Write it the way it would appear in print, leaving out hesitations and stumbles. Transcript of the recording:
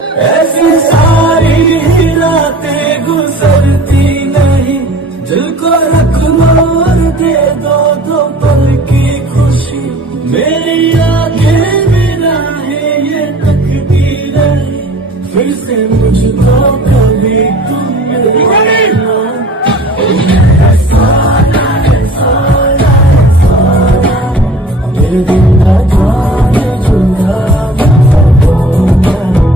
ऐसी सारी रातें गुजरती नहीं, दिल को रख लो और दे दो दो पल की खुशी। मेरी आंखें बिना है ये तकदीर है, फिर से मुझको कभी तुम